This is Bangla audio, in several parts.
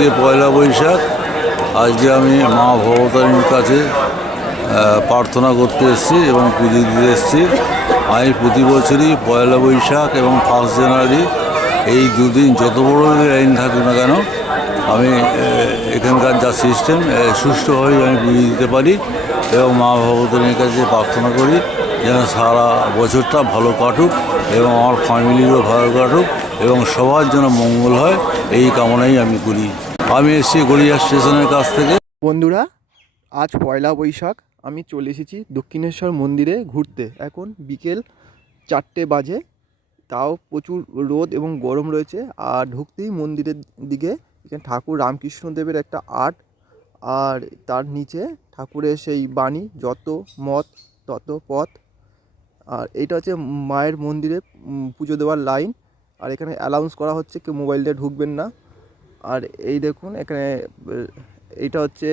আজকে পয়লা বৈশাখ। আজকে আমি মা ভবতারিণীর কাছে প্রার্থনা করতে এসেছি এবং পুজো দিতে এসেছি। আমি প্রতি বছরই পয়লা বৈশাখ এবং 1 জানুয়ারি এই দুদিন যত বড় লাইন থাকুক না কেন আমি এখানকার যা সিস্টেম সুষ্ঠুভাবে আমি পুজো দিতে পারি এবং মা ভবতারিণীর কাছে প্রার্থনা করি যেন সারা বছরটা ভালো কাটুক এবং আমার ফ্যামিলিরও ভালো কাটুক এবং সবার যেন মঙ্গল হয়, এই কামনাই আমি করি। আমি এসেছি গড়িয়া স্টেশনের কাছ থেকে। বন্ধুরা, আজ পয়লা বৈশাখ। আমি চলে এসেছি দক্ষিণেশ্বর মন্দিরে ঘুরতে। এখন বিকেল 4টে বাজে, তাও প্রচুর রোদ এবং গরম রয়েছে। আর ঢুকতেই মন্দিরের দিকে এখানে ঠাকুর রামকৃষ্ণদেবের একটা আর্ট, আর তার নিচে ঠাকুরের সেই বাণী, যত মত তত পথ। আর এটা হচ্ছে মায়ের মন্দিরে পুজো দেওয়ার লাইন। আর এখানে অ্যানাউন্স করা হচ্ছে কেউ মোবাইল দিয়ে ঢুকবেন না। আর এই দেখুন এখানে এইটা হচ্ছে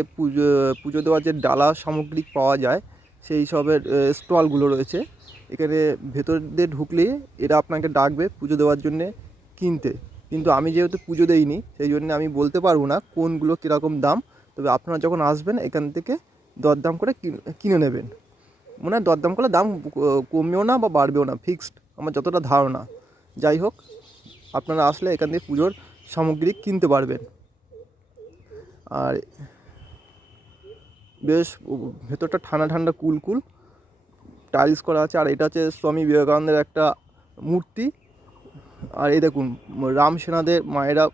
পুজো দেওয়ার যে ডালা সামগ্রী পাওয়া যায় সেই সবের স্টলগুলো রয়েছে। এখানে ভেতর দিয়ে ঢুকলেই এরা আপনাকে ডাকবে পুজো দেওয়ার জন্যে কিনতে। কিন্তু আমি যেহেতু পুজো দেইনি সেই জন্য আমি বলতে পারবো না কোনগুলো কীরকম দাম। তবে আপনারা যখন আসবেন এখান থেকে দরদাম করে কিনে নেবেন। মনে হয় দরদাম করলে দাম কমবেও না বা বাড়বেও না, ফিক্সড আমার যতটা ধারণা। যাই হোক, আপনারা আসলে এখান থেকে পুজোর সামগ্রী কিনতে পারবেন। আর বেশ ভেতরটা ঠান্ডা ঠান্ডা কুলকুল টাইলস করা আছে। আর এটা হচ্ছে স্বামী বিবেকানন্দের একটা মূর্তি। আর এই দেখুন রাম সেনাদের মায়েরা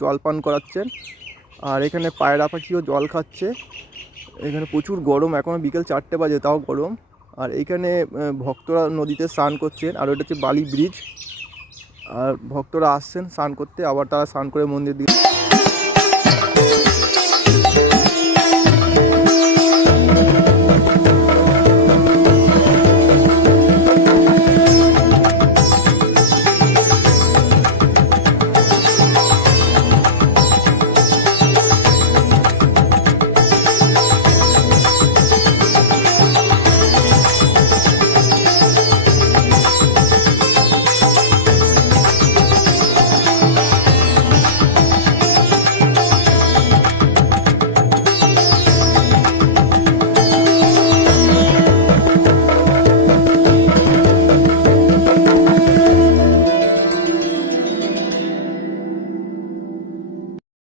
জল পান করাচ্ছেন। আর এখানে পায়রা পাখিও জল খাচ্ছে। এখানে প্রচুর গরম, এখন বিকেল 4টে বাজে তাও গরম। আর এইখানে ভক্তরা নদীতে স্নান করছেন। আর ওটা হচ্ছে বালি ব্রিজ। আর ভক্তরা আসছেন স্নান করতে, আবার তারা স্নান করে মন্দির দিকে